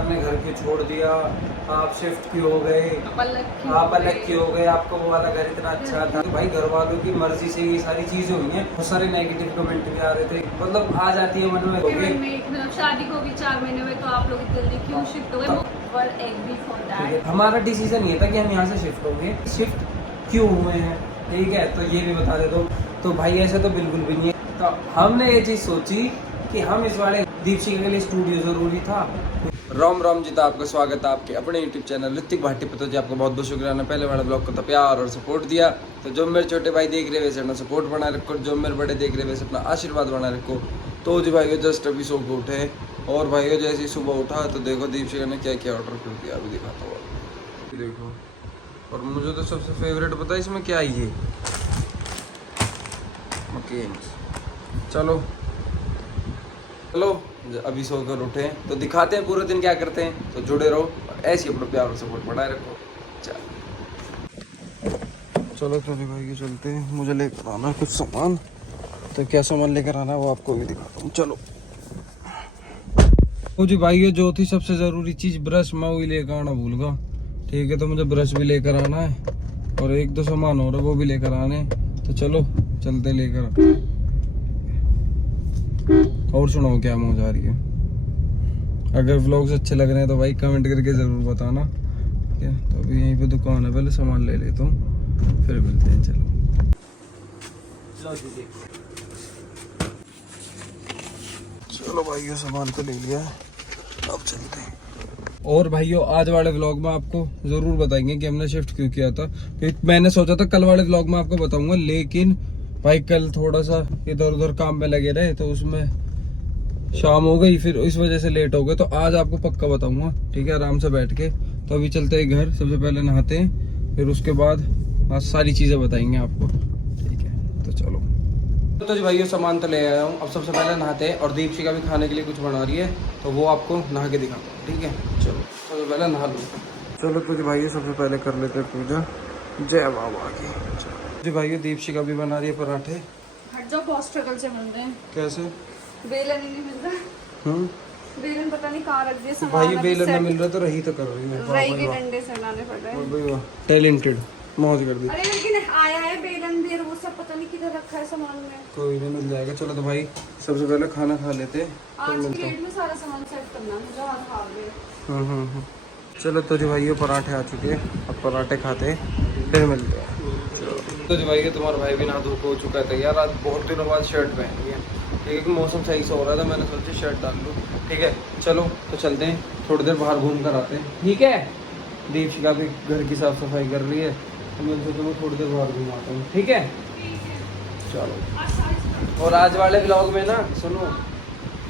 आपने घर क्यों छोड़ दिया, आप शिफ्ट क्यों हो गए, आप अलग क्यों हो गए, आपको वो वाला घर इतना अच्छा था। तो भाई घर वालों की मर्जी से ये सारी चीजें हुई हैं। बहुत सारे नेगेटिव कमेंट भी आ रहे थे, मतलब आ जाती है मन में। मतलब शादी को भी 4 महीने में, तो आप लोग जल्दी क्यों शिफ्ट हो गए? हमारा डिसीजन ये था कि हम यहाँ से शिफ्ट होंगे, शिफ्ट क्यों हुए हैं, ठीक है, तो ये भी बता दे दो। तो भाई ऐसा तो बिल्कुल भी नहीं है। तो हमने ये चीज सोची कि हम इस वाले दीपशिखा के लिए स्टूडियो जरूरी था। राम राम जी, तो आपका स्वागत है आपके अपने यूट्यूब चैनल ऋतिक भाटी पे। तो जी आपको बहुत बहुत शुक्रिया ने पहले वाले ब्लॉग को तो प्यार और सपोर्ट दिया। तो जो मेरे छोटे भाई देख रहे वैसे अपना सपोर्ट बना रखो, जो मेरे बड़े देख रहे वैसे अपना आशीर्वाद बना रखो। तो जी भाई जस्ट अभी सो के उठे, और भाई जैसे ही सुबह उठा तो देखो दीपशिखा ने क्या क्या ऑर्डर कर दिया, अभी दिखाता हूँ देखो। और मुझे तो सबसे फेवरेट पता है इसमें क्या है, ये मकेन्स। चलो चलो अभी सोकर उठे तो दिखाते हैं पूरे दिन क्या करते हैं। तो जुड़े रहो और ऐसे ही अपना प्यार और सपोर्ट बनाए रखो। चलो तो भाई के चलते हैं, मुझे लेकर आना है कुछ सामान। तो क्या सामान लेकर आना है वो आपको भी दिखाता हूँ। चलो वो जी भाई जो थी सबसे जरूरी चीज ब्रश, मैं वही लेकर आना भूल गया। ठीक है, तो मुझे ब्रश भी लेकर आना है और एक दो सामान और है वो भी लेकर आने। तो चलो चलते लेकर। और सुनाओ क्या मौज आ रही है। अगर व्लॉग्स अच्छे लग रहे हैं तो भाई कमेंट करके जरूर बताना। ठीक है, तो अभी यहीं पे दुकान है, पहले सामान ले लेता हूँ फिर मिलते हैं। चलो भाइयों सामान तो ले लिया है, अब चलते हैं। और भाइयों आज वाले व्लॉग में आपको जरूर बताएंगे कि हमने शिफ्ट क्यों किया था। क्योंकि मैंने सोचा था कल वाले व्लॉग में आपको बताऊंगा, लेकिन भाई कल थोड़ा सा इधर उधर काम में लगे रहे तो उसमें शाम हो गई, फिर इस वजह से लेट हो गए। तो आज आपको पक्का बताऊंगा, ठीक है, आराम से बैठ के। तो अभी चलते हैं घर, सबसे पहले नहाते हैं, फिर उसके बाद आज सारी चीजें बताएंगे आपको। ठीक है, तो चलो। तो जी भाइयों सामान तो ले आया हूँ, अब सबसे पहले नहाते हैं। और दीपशिखा भी खाने के लिए कुछ बना रही है तो वो आपको नहा के दिखाता हूँ। ठीक है, चलो सबसे पहले नहा लो। चलो तो जी भाइयों सबसे पहले कर लेते हैं पूजा, जय बाबा की। जी भाइयों दीपशिखा भी बना रही है पराठे। हट जाओ, बहुत स्ट्रगल से मिल रहे हैं। कैसे? बेलन ही नहीं मिल रहा। बेलन पता नहीं कहाँ रख दिया। भाई बेलन न मिल रहा तो रही तो कर रही है, रही के डंडे से लाने पड़ रहे हैं। टैलेंटेड मौज कर दी। अरे लेकिन आया है बेलन भी, वो सब पता नहीं किधर रखा है सामान में। कोई नहीं, मिल जाएगा। चलो तो भाई सबसे पहले खाना खा लेते, आज प्लेट में सारा सामान सेट करना, मुझे हाथ खा गए। चलो तो जी भाई ये पराठे आ चुके हैं, अब पराठे खाते फिर मिलते हैं। तो जी भाई तुम्हारा भाई भी नहा धो हो चुका था यार, आज बहुत दिनों बाद शर्ट पहनी है। ठीक है, कि मौसम सही से हो रहा था, मैंने सोचा शर्ट डाल लूँ। ठीक है, चलो तो चलते हैं, थोड़ी देर बाहर घूम कर आते हैं। ठीक है, दीपशिखा भी घर की साफ सफाई कर रही है तो मैंने सोचा मैं थोड़ी देर बाहर घूम आता हूँ। ठीक है, चलो। और आज वाले ब्लॉग में ना सुनो,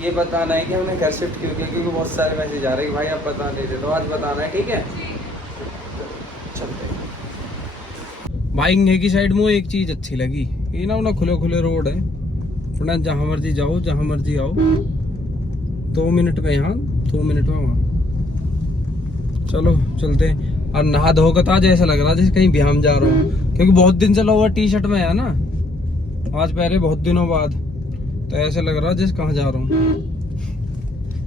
ये बताना है कि हमने घर शिफ्ट क्यों किया, क्योंकि बहुत सारे मैसेज आ रहे हैं कि भाई आप बता नहीं देते, तो आज बताना है। ठीक है, चलते हैं। बाइंगे की साइड में एक चीज अच्छी लगी, ये ना खुले खुले रोड है, अपना जहाँ मर्जी जाओ जहाँ मर्जी आओ, 2 मिनट में यहाँ 2 मिनट में वहाँ। चलो चलते हैं। और नहा धो कर आज ऐसा लग रहा है जैसे कहीं बिहाम जा रहा हूँ, क्योंकि बहुत दिन से लोअर टी शर्ट में है ना, आज पहले बहुत दिनों बाद, तो ऐसे लग रहा है जैसे कहाँ जा रहा हूँ।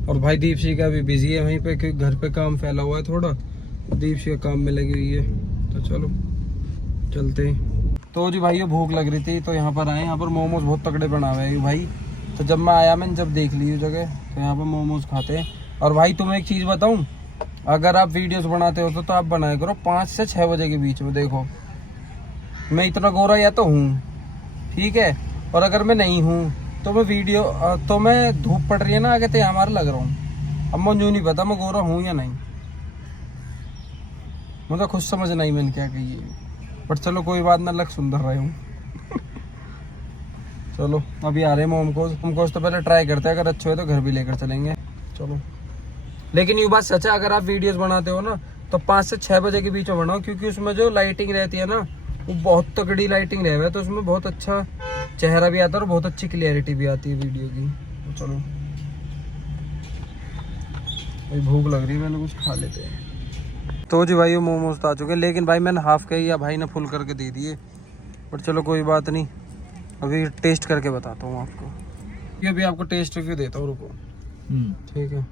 और भाई दीपशिखा भी बिजी है वहीं पे, क्योंकि घर पे काम फैला हुआ है थोड़ा, दीपशिखा काम में लगी हुई है। तो चलो चलते हैं। तो जी भाई भूख लग रही थी तो यहाँ पर आए, यहाँ पर मोमोज बहुत तगड़े बना हुए हैं भाई। तो जब मैं आया मैंने जब देख ली जगह, तो यहाँ पर मोमोज खाते हैं। और भाई तुम्हें एक चीज़ बताऊँ, अगर आप वीडियोस बनाते हो तो आप बनाया करो 5 से 6 बजे के बीच में। देखो मैं इतना गोरा या तो हूँ, ठीक है, और अगर मैं नहीं हूँ तो मैं वीडियो तो मैं धूप पड़ रही है ना आगे, तो हमारा लग रहा हूँ। अब मुझे नहीं पता मैं गोरा हूँ या नहीं, मुझे खुद समझ नहीं मैंने क्या कही है, बट चलो कोई बात ना, लग सुंदर रहे हूँ। चलो अभी आ रहे हैं मोमोज तो पहले ट्राई करते हैं, अगर अच्छे हो तो घर भी लेकर चलेंगे। चलो, लेकिन ये बात सच है, अगर आप वीडियोस बनाते हो ना तो 5 से 6 बजे के बीच में बनाओ, क्योंकि उसमें जो लाइटिंग रहती है ना वो बहुत तगड़ी लाइटिंग रहे, तो उसमें बहुत अच्छा चेहरा भी आता है और बहुत अच्छी क्लियरिटी भी आती है वीडियो की। तो चलो भाई भूख लग रही है, मैंने कुछ खा लेते हैं। तो जी भाई मोमोज तो आ चुके हैं, लेकिन भाई मैंने हाफ के या भाई ने फुल करके दे दिए, पर चलो कोई बात नहीं, अभी टेस्ट करके बताता हूँ आपको। ये अभी आपको टेस्ट रिव्यू देता हूँ, रुको। ठीक है,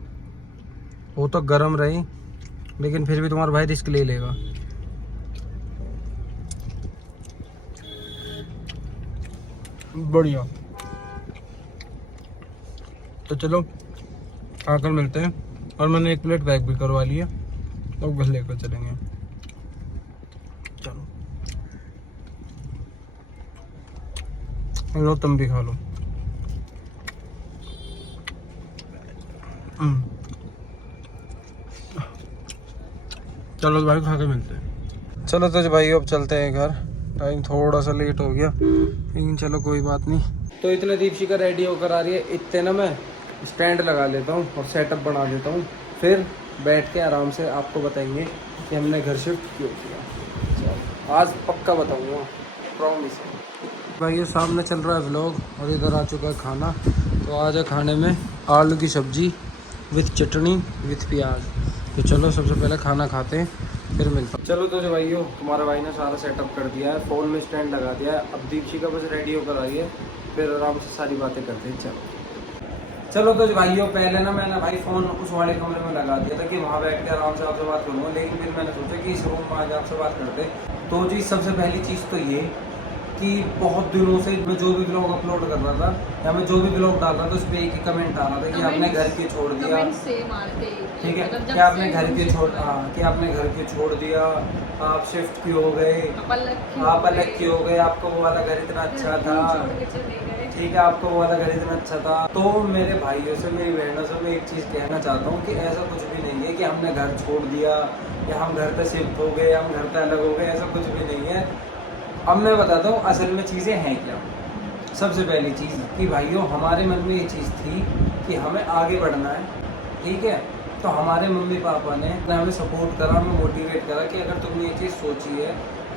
वो तो गर्म रही, लेकिन फिर भी तुम्हारा भाई रिस्क ले लेगा। बढ़िया। तो चलो आकर मिलते हैं। और मैंने एक प्लेट पैक भी करवा लिया, तो घर लेकर चलेंगे। चलो लो, तुम भी खा लो। चलो तो भाई खा के मिलते हैं। चलो तो भाई अब चलते हैं घर, टाइम थोड़ा सा लेट हो गया, लेकिन चलो कोई बात नहीं। तो इतने दीपशिका रेडी होकर आ रही है, इतने ना मैं स्टैंड लगा लेता हूँ और सेटअप बना देता हूँ, फिर बैठ के आराम से आपको बताएंगे कि हमने घर शिफ्ट क्यों किया। चलो आज पक्का बताऊँगा, प्रॉमिस। भाई ये सामने चल रहा है व्लॉग और इधर आ चुका है खाना। तो आज है खाने में आलू की सब्जी विथ चटनी विथ प्याज। तो चलो सबसे पहले खाना खाते हैं, फिर मिलता हूँ। चलो तो जो भाइयों, तुम्हारा भाई ने सारा सेटअप कर दिया है, फ़ोन में स्टैंड लगा दिया है। अब दीपशिका बस रेडी होकर आई है, फिर आराम से सारी बातें करते हैं। चलो तो जो भाइयों, पहले ना मैंने भाई फ़ोन उस वाले कमरे में लगा दिया था कि वहाँ बैठ के आराम से आपसे बात करूँगा, लेकिन फिर मैंने सोचा कि इस रूम में आज आपसे बात करते। तो जी सबसे पहली चीज़ तो ये कि बहुत दिनों से मैं जो भी ब्लॉग अपलोड कर रहा था या मैं जो भी ब्लॉग डाल रहा था उस पर एक ही कमेंट आ रहा था कि आपने घर के छोड़ दिया। ठीक है, कि आपने घर के छोड़, हाँ कि आपने घर के छोड़ दिया, आप शिफ्ट क्यों हो गए, आप अलग क्यों हो गए, आपको वो वाला घर इतना अच्छा था। ठीक है, आपको वो वाला घर इतना अच्छा था। तो मेरे भाइयों से, मेरी बहनों से मैं एक चीज़ कहना चाहता हूँ कि ऐसा कुछ भी नहीं है कि हमने घर छोड़ दिया या हम घर पे शिफ्ट हो गए, हम घर पे अलग हो गए, ऐसा कुछ भी नहीं है। अब मैं बताता हूँ असल में चीज़ें हैं क्या। सबसे पहली चीज़ कि भाइयों, हमारे मन में ये चीज़ थी कि हमें आगे बढ़ना है। ठीक है, तो हमारे मम्मी पापा ने हमें सपोर्ट करा, हमें मोटिवेट करा कि अगर तुमने ये चीज़ सोची है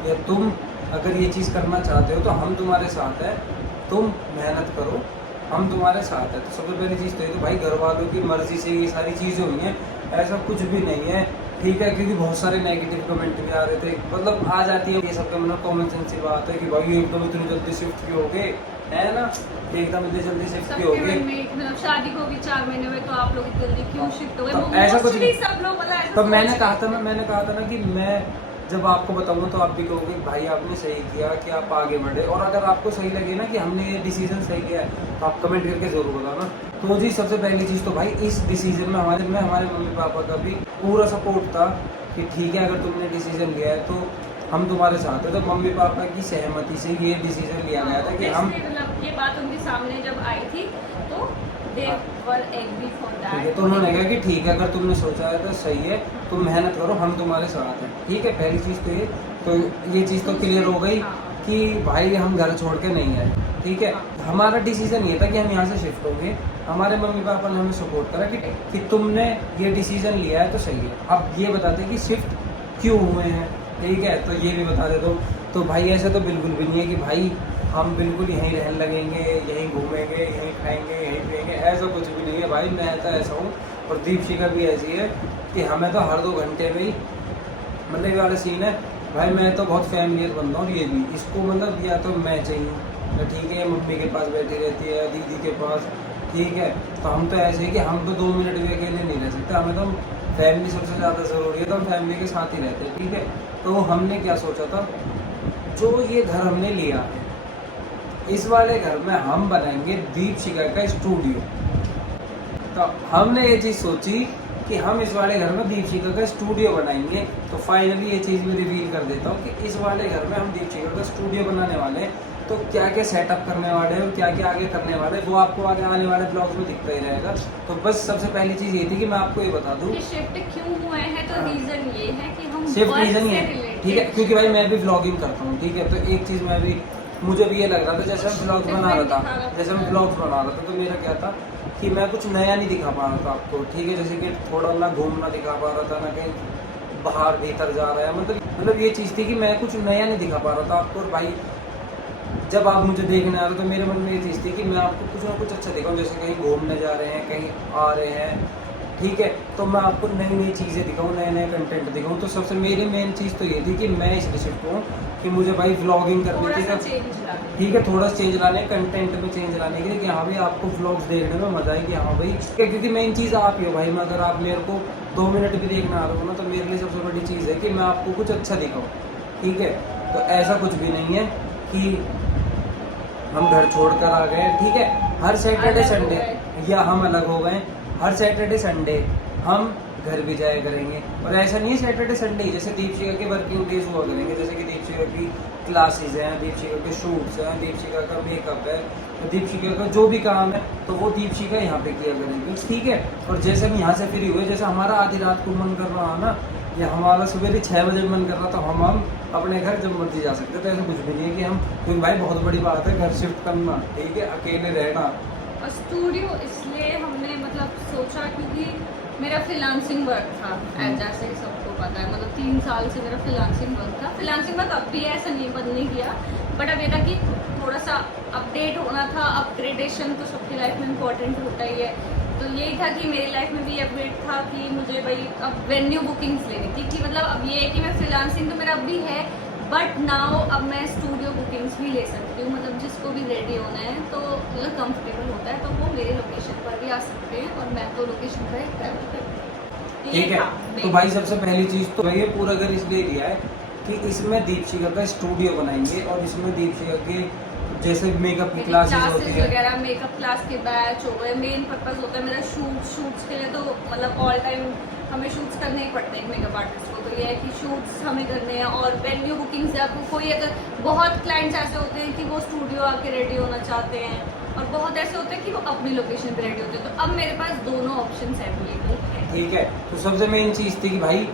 या तुम अगर ये चीज़ करना चाहते हो तो हम तुम्हारे साथ हैं, तुम मेहनत करो, हम तुम्हारे साथ हैं। तो सबसे पहली चीज़ तो ये, तो भाई घर वालों की मर्ज़ी से ये सारी चीज़ें हुई हैं, ऐसा कुछ भी नहीं है। ठीक है, क्योंकि बहुत सारे नेगेटिव कमेंट भी आ रहे थे, मतलब आ जाती है ये सबका, मतलब कॉमन सेंस की बात है कि भाई एकदम इतनी जल्दी शिफ्ट क्यों हो गए, है ना, एकदम इतनी जल्दी शिफ्ट क्यों हो गए, मतलब शादी को भी 4 महीने में, तो आप लोग जल्दी क्यों शिफ्ट हो गए? तो ऐसा कुछ नहीं, सब लोग मतलब तो मैंने कहा था ना कि मैं जब आपको बताऊंगा तो आप भी कहोगे भाई आपने सही किया कि आप आगे बढ़े। और अगर आपको सही लगे ना कि हमने ये डिसीजन सही किया है तो आप कमेंट करके ज़रूर बताना। तो जी सबसे पहली चीज़ तो भाई इस डिसीजन में हमारे मम्मी पापा का भी पूरा सपोर्ट था कि ठीक है अगर तुमने डिसीजन लिया है तो हम तुम्हारे साथ है। तो मम्मी पापा की सहमति से ये डिसीजन लिया गया था कि हम, मतलब ये बात उनके सामने जब आई थी तो they were agree for that। ठीक है, तो उन्होंने कहा कि ठीक है अगर तुमने सोचा है तो सही है, तुम मेहनत करो, हम तुम्हारे साथ हैं। ठीक है, पहली चीज़ तो ये, तो ये चीज़ तो क्लियर हो गई कि भाई हम घर छोड़ के नहीं आए। ठीक है, हमारा डिसीजन ये था कि हम यहाँ से शिफ्ट होंगे। हमारे मम्मी पापा ने हमें सपोर्ट करा कि तुमने ये डिसीजन लिया है तो सही है। अब ये बताते कि शिफ्ट क्यों हुए हैं, ठीक है, तो ये भी बता दे दो। तो भाई ऐसा तो बिल्कुल भी नहीं है कि भाई हम बिल्कुल यहीं रहने लगेंगे, यहीं घूमेंगे, यहीं खाएंगे, यहीं पिएंगे, ऐसा कुछ भी नहीं है भाई। मैं तो ऐसा हूँ और दीपशिका भी ऐसी है कि हमें तो हर 2 घंटे में ही मतलब ये वाला सीन है भाई। मैं तो बहुत फैमिलियर बंदा हूँ, ये भी इसको मतलब या तो मैं चाहिए तो ठीक है, मम्मी के पास बैठी रहती है, दीदी के पास, ठीक है। तो हम तो ऐसे ही कि हम तो 2 मिनट भी अकेले नहीं रह सकते, हमें तो फैमिली सबसे ज़्यादा ज़रूरी है, तो हम फैमिली के साथ ही रहते हैं। ठीक है, तो हमने क्या सोचा था, जो ये घर हमने लिया है इस वाले घर में हम बनाएंगे दीपशिका का स्टूडियो। तो हमने ये चीज़ सोची कि हम इस वाले घर में दीपशिका का स्टूडियो बनाएंगे। तो फाइनली ये चीज़ मैं रिवील कर देता हूँ कि इस वाले घर में हम दीपशिका का स्टूडियो बनाने वाले हैं। तो क्या क्या सेटअप करने वाले हैं और क्या क्या आगे करने वाले हैं वो आपको आगे आने वाले ब्लॉग्स में दिखता ही रहेगा। तो बस सबसे पहली चीज़ ये थी कि मैं आपको ये बता दूँ शिफ्ट क्यों हुए हैं। तो रीजन ये है कि हम शिफ्ट रीजन ये है, ठीक है, क्योंकि भाई मैं भी व्लॉगिंग करता हूँ। ठीक है, तो एक चीज़ मुझे भी ये लग रहा था, जैसे मैं ब्लॉग्स बना रहा था, तो मेरा क्या था कि मैं कुछ नया नहीं दिखा पा रहा था आपको। ठीक है, जैसे कि थोड़ा ना घूमना दिखा पा रहा था, ना कहीं बाहर भीतर जा रहा है, मतलब ये चीज़ थी कि मैं कुछ नया नहीं दिखा पा रहा था आपको। और भाई जब आप मुझे देखने आ रहे हो तो मेरे मन में ये चीज़ थी कि मैं आपको कुछ ना कुछ अच्छा दिखाऊँ, जैसे कहीं घूमने जा रहे हैं, कहीं आ रहे हैं, ठीक है। तो मैं आपको नई नई चीज़ें दिखाऊँ, नए नए कंटेंट दिखाऊँ। तो सबसे मेरी मेन चीज़ तो ये थी कि मैं इसलिए शिफ्ट हुआ कि मुझे भाई व्लॉगिंग करनी थोड़ा थी। सा तो चेंज लाना। ठीक है, थोड़ा चेंज लाने, कंटेंट में चेंज लाने के लिए कि हाँ भाई आपको व्लॉग्स देखने में मजा आए कि हाँ भाई, क्योंकि मेन चीज़ आप ही हो भाई। मैं अगर आप मेरे को 2 मिनट भी देखना आ रहे हो ना, तो मेरे लिए सबसे बड़ी चीज़ है कि मैं आपको कुछ अच्छा दिखाऊँ। ठीक है, तो ऐसा कुछ भी नहीं है कि हम घर छोड़कर आ गए। ठीक है, हर सैटरडे अलग हो संडे गए। या हम अलग हो गए, हर सैटरडे संडे हम घर भी जाया करेंगे। और ऐसा नहीं है सैटरडे संडे ही, जैसे दीपशिका के वर्किंग डेज हुआ करेंगे, जैसे कि दीपशिका की क्लासेस हैं, दीपशिका के शूट्स हैं, दीपशिका का मेकअप है, दीपशिका का जो भी काम है तो वो दीपशिका यहाँ पे किया करेंगे। ठीक है, और जैसे हम यहाँ से फ्री हुए, जैसे हमारा आधी रात को मन कर रहा है ना, या हमारा सवेरे 6 बजे मन कर रहा था, हम अपने घर जब मर्जी जा सकते। तो ऐसा कुछ भी नहीं है कि हम, क्योंकि भाई बहुत बड़ी बात है घर शिफ्ट करना। ठीक है, अकेले रहना। और स्टूडियो इसलिए हमने मतलब सोचा क्योंकि मेरा फ्रीलांसिंग वर्क था, जैसे कि सबको पता है, मतलब 3 साल से मेरा फ्रीलांसिंग वर्क था। फ्रीलांसिंग वर्क अब भी है, ऐसा नहीं बंद नहीं किया, बट अब ये था कि थोड़ा सा अपडेट होना था। अपग्रेडेशन तो सबकी लाइफ में इम्पोर्टेंट होता ही है। तो यही था कि मेरी लाइफ में भी अपडेट था कि मुझे भाई अब वेन्यू बुकिंग्स लेनी थी, कि मतलब अब ये है कि मैं फ्रीलांसिंग तो मेरा अब भी है, बट नाउ अब मैं स्टूडियो बुकिंग्स भी ले सकती हूँ। मतलब जिसको भी रेडी होना है तो मतलब कंफर्टेबल होता है तो वो मेरे लोकेशन पर भी आ सकते हैं, और मैं तो लोकेशन पर ट्रैवल करती हूँ। ठीक है, तो भाई सबसे पहली चीज़ तो ये पूरा घर इसलिए लिया है कि इसमें दीपशिका का स्टूडियो बनाएंगे, और इसमें दीपशिका के जैसे मेकअप की क्लासेस होती है वगैरह, मेकअप क्लास के बैच हो गए। मेन पर्पस होता है मेरा शूट्स के लिए, तो मतलब ऑल टाइम हमें शूट्स करने ही पड़ते हैं मेकअप आर्टिस्ट को। तो ये है कि शूट्स हमें करने हैं, और वेन्यू बुकिंग से आपको कोई, अगर बहुत क्लाइंट्स ऐसे होते हैं कि वो स्टूडियो आके रेडी होना चाहते हैं, और बहुत ऐसे होते हैं कि वो अपनी लोकेशन पे रेडी होते हैं। तो अब मेरे पास दोनों ऑप्शन अवेलेबल है। ठीक है, तो सबसे मेन चीज़ थी कि भाई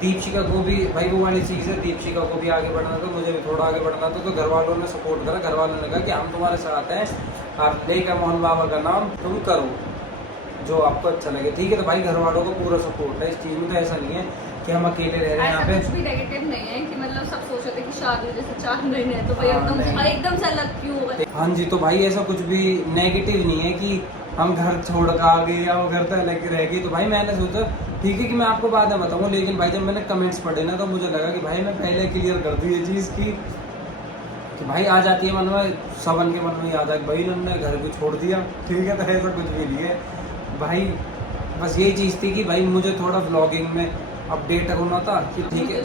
दीपशिका को भी, भाई वो वाली चीज़ है, दीपशिका को भी आगे बढ़ना था, मुझे भी थोड़ा आगे बढ़ना था। तो घर वालों ने सपोर्ट करा, घर वालों ने कहा कि हम तुम्हारे साथ हैं, आप लेकर मोहन बाबा का नाम तुम करो जो आपको अच्छा लगे। ठीक है, तो भाई घर वालों को पूरा सपोर्ट है इस चीज़ में। तो ऐसा नहीं है कि हम अकेले रह रहे हैं यहाँ ऐसा पे। कुछ भी नेगेटिव नहीं है कि मतलब सब सोच रहे थे कि शादी जैसे 4 महीने है तो भाई एकदम से अलग क्यों होगा। हाँ जी, तो भाई ऐसा कुछ भी नेगेटिव नहीं है कि हम घर छोड़ कर आ गए या वो घर तो अलग रह गई। तो भाई मैंने सोचा ठीक है कि मैं आपको बाद में बताऊंगा, लेकिन भाई जब मैंने कमेंट्स पढ़े ना, तो मुझे लगा कि भाई मैं पहले क्लियर कर दूँ ये चीज़ की, कि भाई आ जाती है मन में, सबन के मन में याद है भाई इन्होंने घर भी छोड़ दिया। ठीक है, तो ऐसा कुछ भी नहीं है भाई, बस यही चीज़ थी कि भाई मुझे थोड़ा व्लॉगिंग में अपडेट होना था कि ठीक है,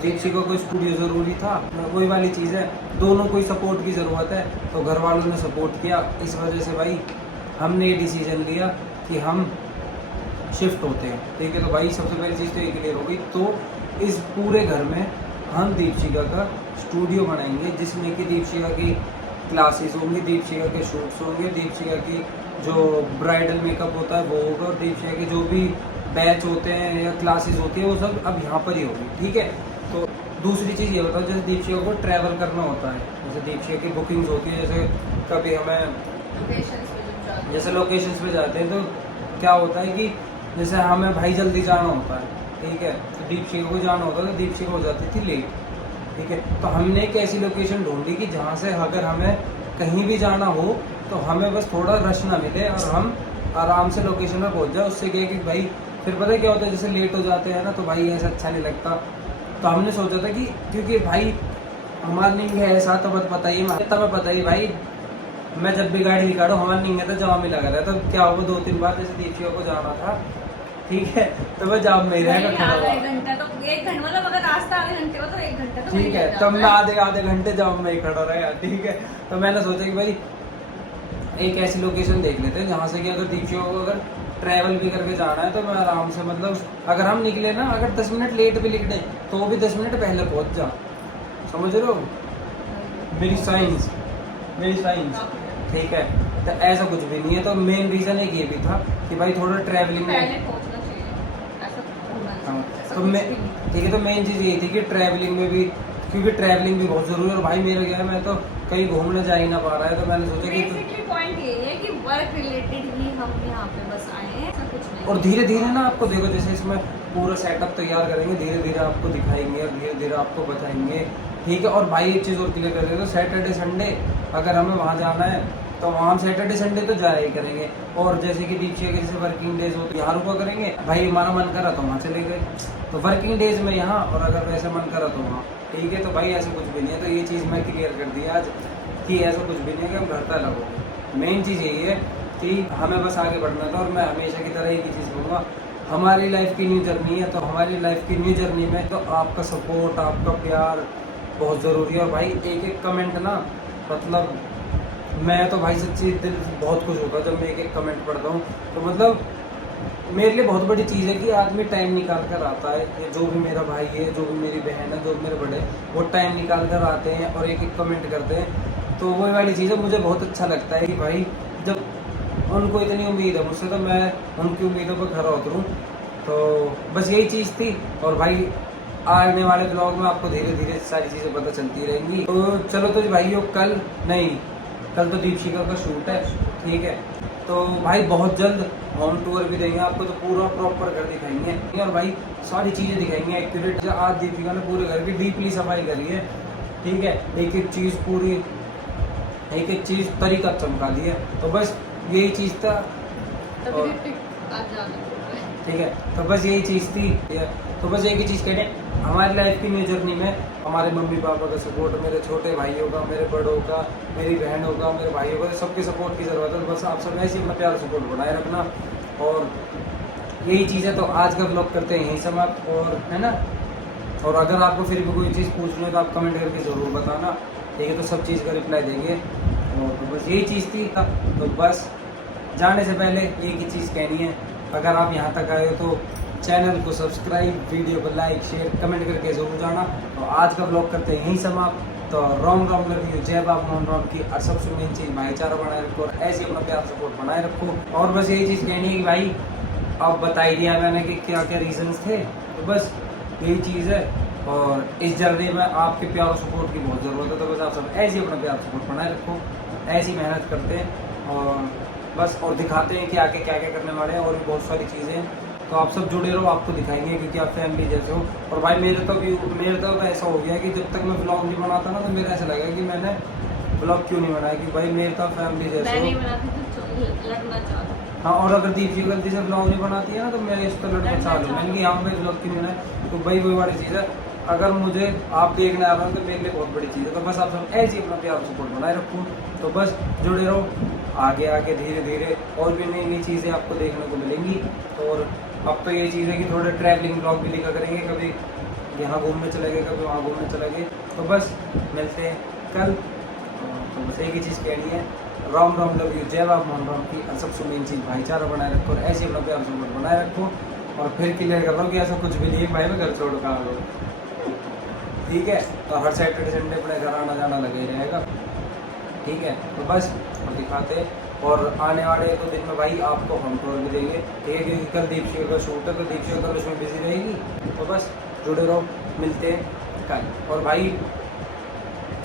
दीपशिका को स्टूडियो ज़रूरी था। वही वाली चीज़ है, दोनों को सपोर्ट की ज़रूरत है। तो घर वालों ने सपोर्ट किया, इस वजह से भाई हमने ये डिसीजन लिया कि हम शिफ्ट होते हैं। ठीक है, तो भाई सबसे पहली चीज़ तो ये क्लियर हो गई। तो इस पूरे घर में हम दीपशिका का स्टूडियो बनाएंगे, जिसमें कि दीपशिका की क्लासेस होंगी, दीपशिका के शूट्स होंगे, दीपशिका की जो ब्राइडल मेकअप होता है वो होगा, और दीपशिका के जो भी बैच होते हैं या क्लासेस होती है वो सब अब यहाँ पर ही होगी। ठीक है, तो दूसरी चीज़ ये होता है, जैसे दीपशिका को ट्रैवल करना होता है, जैसे दीपशिका की बुकिंग्स होती है, जैसे कभी हमें जैसे लोकेशंस पे जाते हैं तो क्या होता है कि जैसे हमें भाई जल्दी जाना होता है। ठीक है, तो दीपशिका को जाना होता है, तो दीपशिका हो जाती थी लेट। ठीक है, तो हमने एक ऐसी लोकेशन ढूंढी कि जहाँ से अगर हमें कहीं भी जाना हो तो हमें बस थोड़ा रश ना मिले और हम आराम से लोकेशन पर पहुँच जाए। उससे क्या है कि भाई फिर पता है क्या होता है, जैसे लेट हो जाते हैं ना, तो भाई ऐसा अच्छा नहीं लगता। तो हमने सोचा था कि क्योंकि भाई मॉर्निंग है ऐसा तो पता ही भाई, मैं जब भी गाड़ी निकालू हमारा नहीं है तो जाम ही लगा रहा है। तो क्या होगा, 2-3 बार जैसे दीपशिका को जाना था, ठीक है, तो मैं जाम में ही रहेगा खड़ा हुआ। आधा घंटा तो 1 घंटा, मतलब अगर रास्ता आधे घंटे का तो 1 घंटा तो ठीक है, तब मैं आधे घंटे जाम में ही खड़ा रहेगा। ठीक है, तो मैंने सोचा कि भाई एक ऐसी लोकेशन देख लेते हैं जहाँ से कि अगर दीपशिका को अगर ट्रैवल भी करके जाना है तो मैं आराम से, मतलब अगर हम निकले ना, अगर 10 मिनट लेट भी निकले तो वो भी 10 मिनट पहले पहुँच जा। समझ रहे हो मेरी साइंस। ठीक है, तो ऐसा कुछ भी नहीं है। तो मेन रीज़न एक ये भी था कि भाई थोड़ा ट्रैवलिंग में, हाँ, तो मैं ठीक है, तो मेन चीज़ यही थी कि ट्रैवलिंग में भी, क्योंकि ट्रैवलिंग भी बहुत ज़रूरी है। और भाई मेरा क्या है, मैं तो कहीं घूमने जा ही ना पा रहा है, तो मैंने सोचा कि बेसिकली पॉइंट ये है कि वर्क रिलेटेड ही हम यहाँ पे बस आए हैं, ऐसा कुछ नहीं। और धीरे धीरे ना आपको देखो, जैसे इसमें पूरा सेटअप तैयार करेंगे, धीरे धीरे आपको दिखाएंगे और धीरे धीरे आपको बताएंगे। ठीक है, और भाई एक चीज़ और क्लियर कर देते, तो सैटरडे संडे अगर हमें वहाँ जाना है तो वहाँ हम सैटरडे संडे तो जाया ही करेंगे। और जैसे कि दीक्षित के जैसे वर्किंग डेज होते यहाँ रुका करेंगे, भाई हमारा मन करा तो वहाँ चले गए, तो वर्किंग डेज में यहाँ, और अगर वैसे मन करा तो वहाँ, ठीक है। तो भाई ऐसा कुछ भी नहीं है, तो ये चीज़ मैं क्लियर कर दी आज कि ऐसा कुछ भी नहीं है कि हम घर तक लगोगे। मेन चीज़ यही है कि हमें बस आगे बढ़ना था, और मैं हमेशा की तरह एक ही चीज़ कहूँगा, हमारी लाइफ की न्यू जर्नी है, तो हमारी लाइफ की न्यू जर्नी में तो आपका सपोर्ट, आपका प्यार बहुत ज़रूरी है। और भाई एक एक कमेंट ना, मतलब मैं तो भाई सच्ची दिल बहुत खुश होता जब मैं एक एक कमेंट पढ़ता हूँ। तो मतलब मेरे लिए बहुत बड़ी चीज़ है कि आदमी टाइम निकाल कर आता है, ये जो भी मेरा भाई है, जो भी मेरी बहन है, जो भी मेरे बड़े, वो टाइम निकाल कर आते हैं और एक एक कमेंट करते हैं। तो वही वाली चीज़ है, मुझे बहुत अच्छा लगता है कि भाई जब उनको इतनी उम्मीद है मुझसे, तो मैं उनकी उम्मीदों पर खरा उतरूँ। तो बस यही चीज़ थी। और भाई आने वाले ब्लॉग में आपको धीरे धीरे सारी चीज़ें पता चलती रहेंगी। तो चलो तो भाइयों, कल तो दीपशिका का शूट है, ठीक है। तो भाई बहुत जल्द होम टूर भी देंगे आपको, तो पूरा प्रॉपर घर दिखाएंगे और भाई सारी चीज़ें दिखाएंगे एक्यूरेट। आज दीपिका ने पूरे घर की डीपली सफाई करी है, ठीक है। एक एक चीज़ तरीका चमका दी है। तो बस यही चीज़ था, और ठीक है। तो बस यही चीज़ थी। तो बस एक ही चीज़ कहते हैं, हमारी लाइफ की न्यू जर्नी में हमारे मम्मी पापा का सपोर्ट, मेरे छोटे भाइयों का, मेरे बड़ों का, मेरी बहनों का, मेरे भाइयों का, सबके सपोर्ट की ज़रूरत है। तो बस आप सब ऐसे ही अपना प्यार सपोर्ट बनाए रखना, और यही चीज़ है। तो आज का ब्लॉग करते हैं यहीं समाप्त, और है ना। और अगर आपको फिर भी कोई चीज़ पूछनी हो तो आप कमेंट करके ज़रूर बताना, ठीक है। तो सब चीज़ का रिप्लाई देंगे। और तो बस यही चीज़ थी। तो बस जाने से पहले एक ही चीज़ कहनी है, अगर आप यहाँ तक आए हो तो चैनल को सब्सक्राइब, वीडियो को लाइक, शेयर, कमेंट करके जरूर जाना। तो आज का ब्लॉग करते हैं यहीं समाप्त। तो राम राम लव यू, जय बाप मोहन राम की। और सबसे मेन चीज़, भाईचारा बनाए रखो और ऐसे अपना प्यार सपोर्ट बनाए रखो। और बस यही चीज़ कहनी है कि भाई अब बता ही दिया मैंने कि क्या क्या रीजंस थे। तो बस यही चीज़ है, और इस जर्नी में आपके प्यार और सपोर्ट की बहुत ज़रूरत है। तो बस आप सब ऐसे ही अपना प्यार सपोर्ट बनाए रखो, ऐसी मेहनत करते हैं और बस, और दिखाते हैं कि आगे क्या क्या करने वाले हैं, और भी बहुत सारी चीज़ें। तो आप सब जुड़े रहो, आपको दिखाएंगे, क्योंकि आप फैमिली जैसे हो। और भाई मेरे तो ऐसा हो गया कि जब तक मैं ब्लॉग नहीं बनाता ना, तो मेरा ऐसा लगा कि मैंने ब्लॉग क्यों नहीं बनाया, कि भाई मेरे तो फैमिली जैसे हो। हाँ, और अगर दीपजी गलती से ब्लॉग नहीं बनाती है ना, तो मेरे इस तरह लड़ना चालू। मैंने कि यहाँ पे ब्लॉग क्यों नहीं बनाया, तो भाई वही वाली चीज़ है, अगर मुझे आप देखने आ रहे हो तो मेरे लिए बहुत बड़ी चीज़ है। तो बस आप सब ऐसे ही अपना प्यार सपोर्ट बनाए रखो। तो बस जुड़े रहो, आगे आगे धीरे धीरे और भी नई नई चीज़ें आपको देखने को मिलेंगी। और अब तो ये चीज़ है कि थोड़े ट्रैवलिंग ब्लॉग भी लिखा करेंगे, कभी यहाँ घूमने चले गए, कभी वहाँ घूमने चले गए। तो बस मिलते हैं कल। तो बस एक ही चीज़ कहनी है, राम राम लव यू, जय बाप मोहन राम की। और सबसे मेन चीज़, भाईचारा बनाए रखो और ऐसे अपना प्यार सपोर्ट बनाए रखो। और फिर क्लियर कर रहा हूँ कि ऐसा कुछ भी नहीं है भाई, मैं घर छोड़ कर आ रहा हूँ, ठीक है। तो हर सैटरडे संडे अपने घर आना जाना लगे ही रहेगा, ठीक है। तो बस हम दिखाते हैं, और आने वाले 2 दिन में भाई आपको हम टूर भी देंगे, ठीक है। क्योंकि कल दीपशिका का शूट है, तो दीपशिका कल उसमें बिजी रहेगी। तो बस जुड़े रहो, मिलते हैं कल। और भाई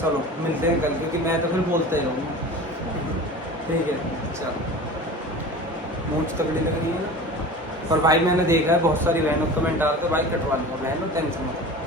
चलो मिलते हैं कल, क्योंकि मैं तो फिर बोलते ही रहूँगा, ठीक है। चलो, मूंछ तगड़ी लग रही है ना। और भाई मैंने देखा है बहुत सारी बहनों कमेंट डालते, भाई कटवा लो बहनों, टेंशन मत।